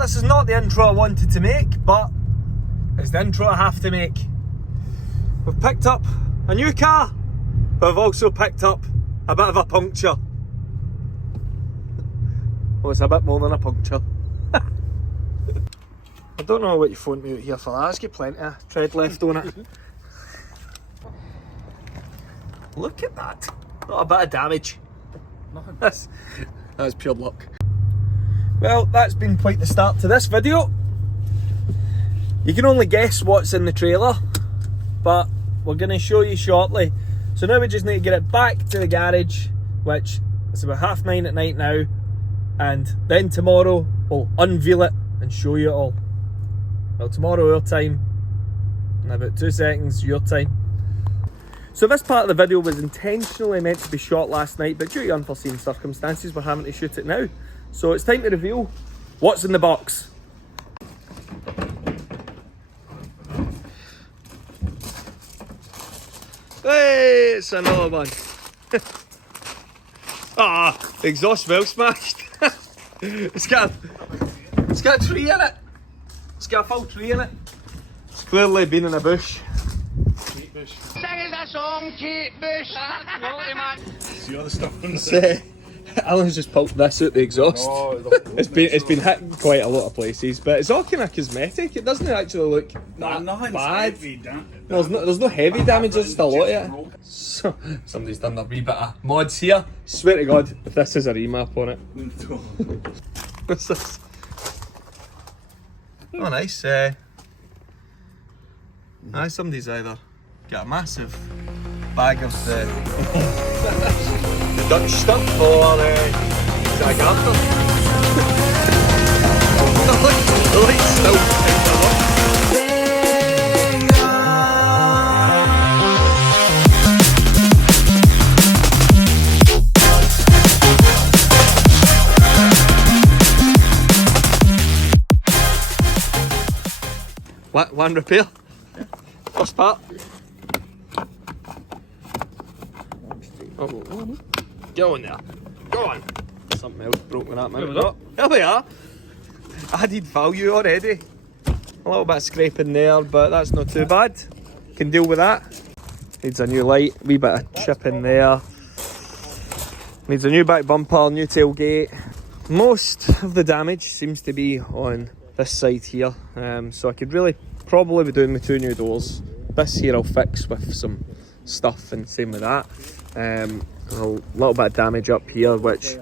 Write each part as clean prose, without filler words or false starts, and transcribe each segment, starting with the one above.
this is not the intro I wanted to make, but it's the intro I have to make. We've picked up a new car, but we've also picked up a bit of a puncture. Well, it's a bit more than a puncture. I don't know what you phoned me out here for that. It's got plenty of tread left on it. Look at that. Not a bit of damage. Nothing. That's pure luck. Well, that's been quite the start to this video. You can only guess what's in the trailer, but we're going to show you shortly. So now we just need to get it back to the garage, which is about 9:30 at night now, and then tomorrow we'll unveil it and show you it all. Well, tomorrow our time, in about 2 seconds your time. So this part of the video was intentionally meant to be shot last night, but due to unforeseen circumstances we're having to shoot it now. So it's time to reveal what's in the box. Hey, it's another one. Ah, the exhaust well smashed. It's got a tree in it. It's got a full tree in it. It's clearly been in a bush. Kate Bush. Singing the song, Kate Bush. Naughty man. See all the stuff in the Alan's just pulled this out the exhaust. Oh, it's been hitting quite a lot of places, but it's all kind of cosmetic. It doesn't actually look that bad. There's no heavy damage, there's just a lot of it. So, somebody's done a wee bit of mods here. Swear to God, if this is a remap on it. What's this? Oh, nice. Somebody's either got a massive bag of the Dutch stuff or Zagander. The light's still kind of up. One repair. Yeah. First part. Oh. Get on there. Go on. Something else broke with that minute. Oh, there we are. Added value already. A little bit of scraping there, but that's not too bad. Can deal with that. Needs a new light, wee bit of chip in there. Needs a new back bumper, new tailgate. Most of the damage seems to be on this side here. So I could really probably be doing the 2 new doors. This here I'll fix with some stuff, and same with that. A little bit of damage up here which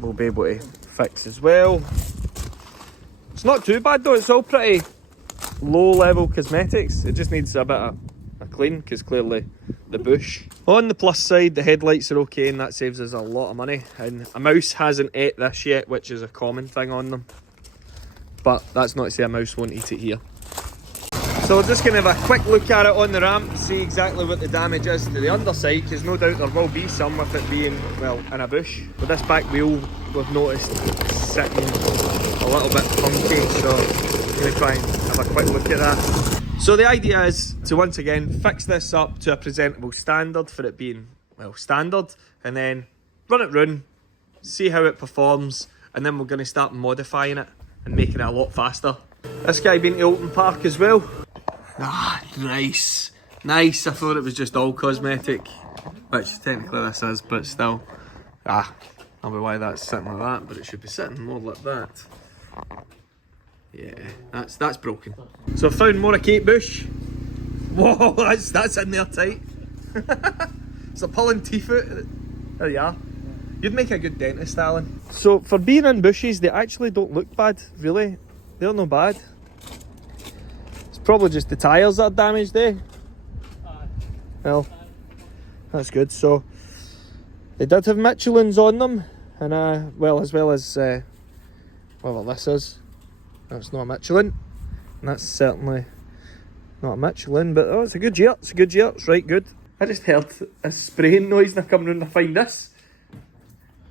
we'll be able to fix as well. It's not too bad though, it's all pretty low level cosmetics. It just needs a bit of a clean because clearly the bush. On the plus side, the headlights are okay and that saves us a lot of money, and a mouse hasn't ate this yet, which is a common thing on them, but that's not to say a mouse won't eat it here. So we're just going to have a quick look at it on the ramp, see exactly what the damage is to the underside, because no doubt there will be some with it being, well, in a bush. With this back wheel, we've noticed sitting a little bit funky, so I'm going to try and have a quick look at that. So the idea is to once again fix this up to a presentable standard for it being, well, standard, and then run it round, see how it performs, and then we're going to start modifying it and making it a lot faster. This guy been to Alton Park as well. Ah, nice. Nice, I thought it was just all cosmetic, which technically this is, but still. Ah, I don't know why that's sitting like that, but it should be sitting more like that. Yeah, that's broken. So I found more of Kate Bush. Whoa, that's in there tight. It's like pulling teeth out. There you are. You'd make a good dentist, Alan. So for being in bushes, they actually don't look bad, really. They're not bad. It's probably just the tyres that are damaged, eh? Well, that's good. So they did have Michelins on them, and well, as well as well, this is. That's not a Michelin, and that's certainly not a Michelin, but oh, it's a good year. It's a good year. It's right good. I just heard a spraying noise and I come round to find this.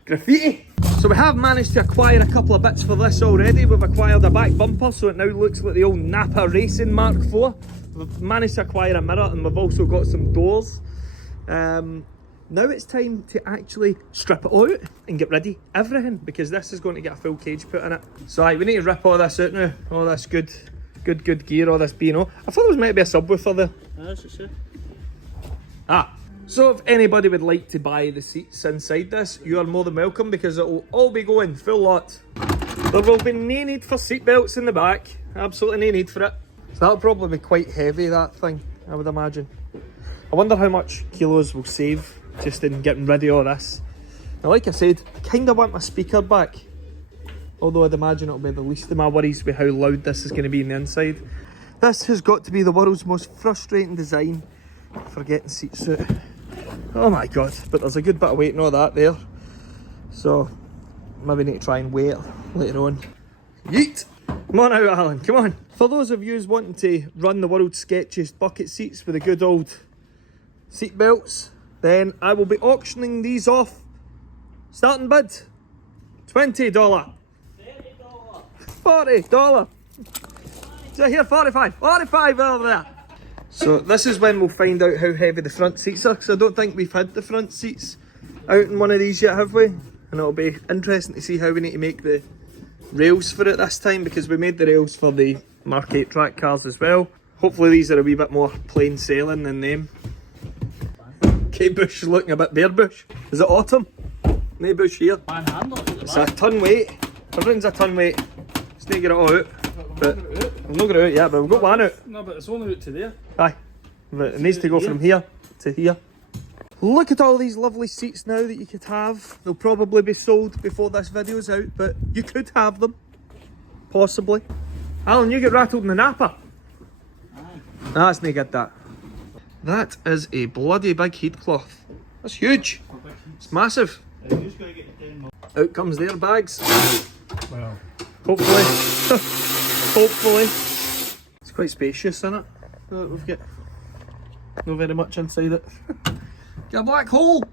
Graffiti. So we have managed to acquire a couple of bits for this already. We've acquired a back bumper, so it now looks like the old Napa Racing Mark IV. We've managed to acquire a mirror, and we've also got some doors. now it's time to actually strip it out and get ready everything, because this is going to get a full cage put in it. So we need to rip all this out now, all this good gear, all this B&O. I thought there was meant to be a subwoofer there. That's it, sure. So if anybody would like to buy the seats inside this, you are more than welcome, because it will all be going full lot. There will be no need for seat belts in the back, absolutely no need for it. So that'll probably be quite heavy, that thing, I would imagine. I wonder how much kilos we'll save just in getting rid of all this. Now, like I said, I kind of want my speaker back, although I'd imagine it'll be the least of my worries with how loud this is going to be on the inside. This has got to be the world's most frustrating design for getting seats out. Oh my god, but there's a good bit of weight and all that there. So, maybe need to try and weigh it later on. Yeet! Come on out, Alan, come on. For those of you wanting to run the world's sketchiest bucket seats with the good old seat belts, then I will be auctioning these off. Starting bid, $20. $30. $40. So here, 45. 45 over there. So this is when we'll find out how heavy the front seats are, because I don't think we've had the front seats out in one of these yet, have we? And it'll be interesting to see how we need to make the rails for it this time, because we made the rails for the Mark 8 track cars as well. Hopefully these are a wee bit more plain sailing than them. Kate Bush is looking a bit bare bush. Is it autumn? No bush here. It's a ton weight. Everything's a ton weight. Just need to get it all out. But we've not got it out yet, but we've got one out. No, but it's only out to there. Aye. But it needs to go from here to here. Look at all these lovely seats now that you could have. They'll probably be sold before this video's out, but you could have them. Possibly. Alan, you get rattled in the napper. Aye. That's no good, that. That is a bloody big headcloth. That's huge. It's massive. Out comes their bags. Well, hopefully. Hopefully. It's quite spacious, isn't it? We've got not very much inside it. Get a black hole!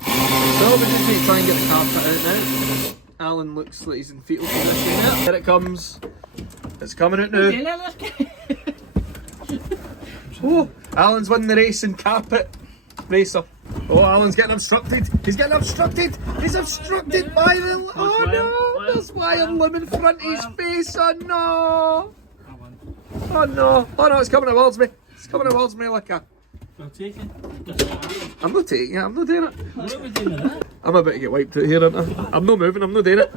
So we just need to try and get the carpet out now. Alan looks like he's in fetal position there. Here it comes. It's coming out now. Oh, Alan's won the race in carpet racer. Oh, Alan's getting obstructed. He's getting obstructed. He's obstructed by the... Oh no! There's wire loom in front of his face. Oh no! Oh no! Oh no, it's coming towards me. It's coming towards me like a... I'll take it. I'm not taking it, I'm not doing it. What are we doing with that? I'm about to get wiped out here, aren't I? I'm not moving, I'm not doing it.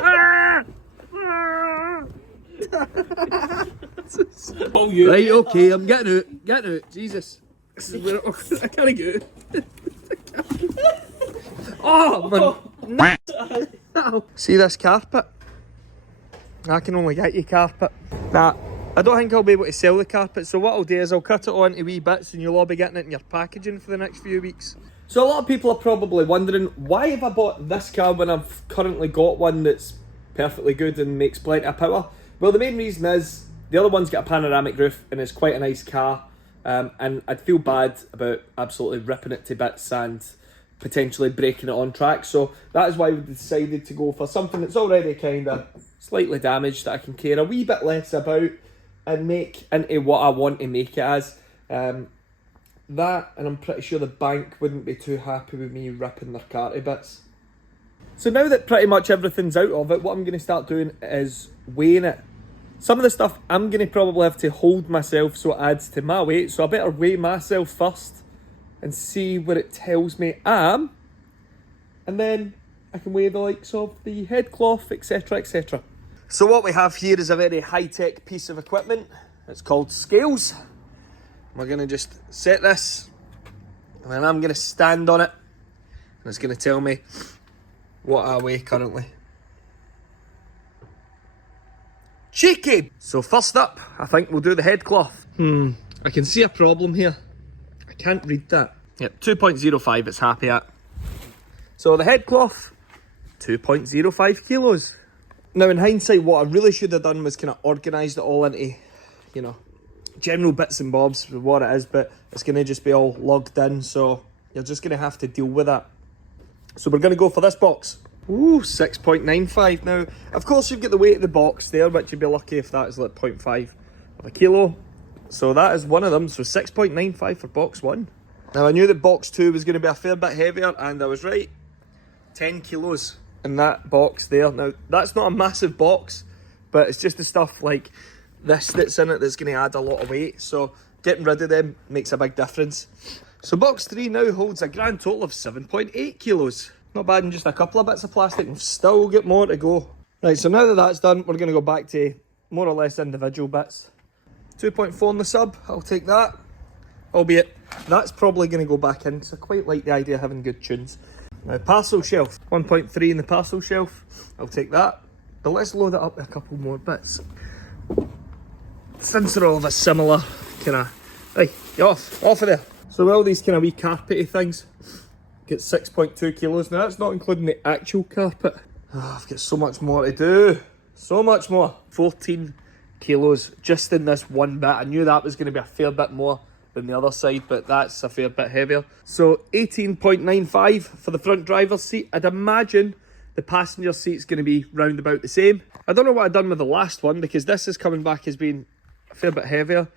Oh, you. Right, okay, I'm getting out. Getting out. Jesus. This is where I can't get out. Oh, man. No. See this carpet? I can only get you carpet. Nah, I don't think I'll be able to sell the carpet, so what I'll do is I'll cut it on to wee bits and you'll all be getting it in your packaging for the next few weeks. So a lot of people are probably wondering, why have I bought this car when I've currently got one that's perfectly good and makes plenty of power? Well, the main reason is the other one's got a panoramic roof and it's quite a nice car, and I'd feel bad about absolutely ripping it to bits and potentially breaking it on track. So that is why we decided to go for something that's already kind of slightly damaged that I can care a wee bit less about and make into what I want to make it as. That, and I'm pretty sure the bank wouldn't be too happy with me ripping their car to bits. So now that pretty much everything's out of it, what I'm going to start doing is weighing it. Some of the stuff I'm going to probably have to hold myself so it adds to my weight, so I better weigh myself first and see what it tells me I am, and then I can weigh the likes of the headcloth, etc, etc. So what we have here is a very high-tech piece of equipment. It's called scales. We're going to just set this, and then I'm going to stand on it, and it's going to tell me what I weigh currently. Cheeky! So first up, I think we'll do the headcloth. I can see a problem here. I can't read that. Yep, 2.05 it's happy at. So the headcloth, 2.05 kilos. Now in hindsight, what I really should have done was kind of organised it all into, you know, general bits and bobs with what it is, but it's going to just be all logged in, so you're just going to have to deal with that. So we're going to go for this box. Ooh, 6.95. Now, of course you've got the weight of the box there, but you'd be lucky if that is like 0.5 of a kilo. So that is one of them, so 6.95 for box one. Now I knew that box 2 was going to be a fair bit heavier, and I was right. 10 kilos in that box there. Now that's not a massive box, but it's just the stuff like this that's in it that's going to add a lot of weight, so getting rid of them makes a big difference. So box 3 now holds a grand total of 7.8 kilos. Not bad in just a couple of bits of plastic. We've still got more to go. Right, so now that that's done, we're going to go back to more or less individual bits. 2.4 in the sub, I'll take that. Albeit, that's probably going to go back in, because I quite like the idea of having good tunes. Now, parcel shelf. 1.3 in the parcel shelf, I'll take that. But let's load it up with a couple more bits. Since they're all of a similar kind of... Hey, get off of there. So all these kind of wee carpety things get 6.2 kilos. Now that's not including the actual carpet. Oh, I've got so much more to do. So much more. 14 kilos just in this one bit. I knew that was going to be a fair bit more than the other side, but that's a fair bit heavier. So 18.95 for the front driver's seat. I'd imagine the passenger seat's going to be round about the same. I don't know what I've done with the last one, because this is coming back as being a fair bit heavier.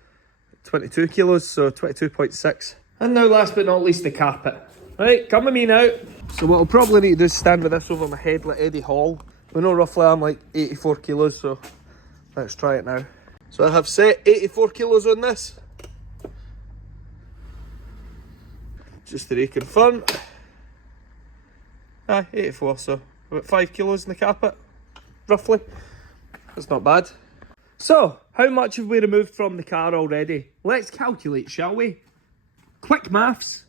22 kilos, so 22.6. And now last but not least, the carpet. Right, come with me now. So what I'll probably need to do is stand with this over my head like Eddie Hall. We know roughly I'm like 84 kilos, so let's try it now. So I have set 84 kilos on this. Just to reconfirm. 84, so about 5 kilos in the carpet, roughly. That's not bad. So, how much have we removed from the car already? Let's calculate, shall we? Quick maths.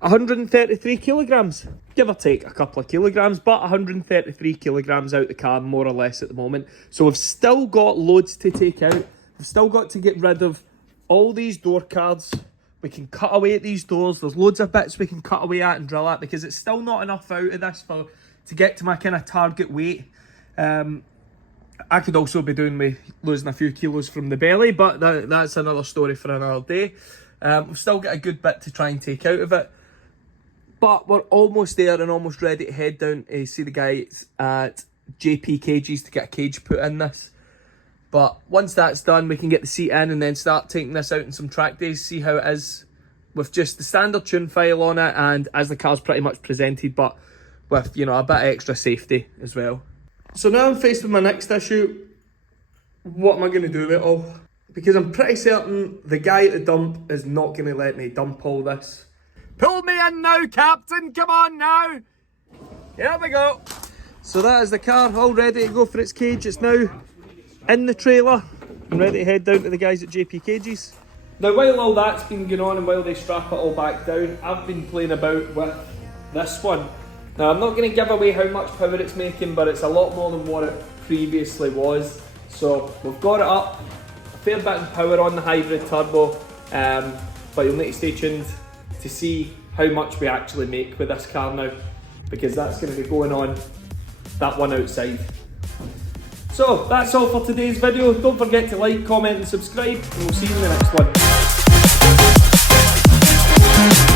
133 kilograms. Give or take a couple of kilograms, but 133 kilograms out the car, more or less, at the moment. So we've still got loads to take out. We've still got to get rid of all these door cards. We can cut away at these doors. There's loads of bits we can cut away at and drill at, because it's still not enough out of this to get to my kind of target weight. I could also be doing with losing a few kilos from the belly, but that's another story for another day. We've still got a good bit to try and take out of it. But we're almost there and almost ready to head down to see the guys at JP Cages to get a cage put in this. But once that's done, we can get the seat in and then start taking this out in some track days, see how it is with just the standard tune file on it, and as the car's pretty much presented, but with, you know, a bit of extra safety as well. So now I'm faced with my next issue. What am I going to do with it all? Because I'm pretty certain the guy at the dump is not going to let me dump all this. Pull me in now, Captain! Come on now! Here we go! So that is the car all ready to go for its cage. It's now in the trailer. I'm ready to head down to the guys at JP Cages. Now while all that's been going on and while they strap it all back down, I've been playing about with this one. Now I'm not going to give away how much power it's making, but it's a lot more than what it previously was. So we've got it up, a fair bit of power on the hybrid turbo, but you'll need to stay tuned to see how much we actually make with this car now, because that's going to be going on that one outside. So that's all for today's video. Don't forget to like, comment and subscribe, and we'll see you in the next one.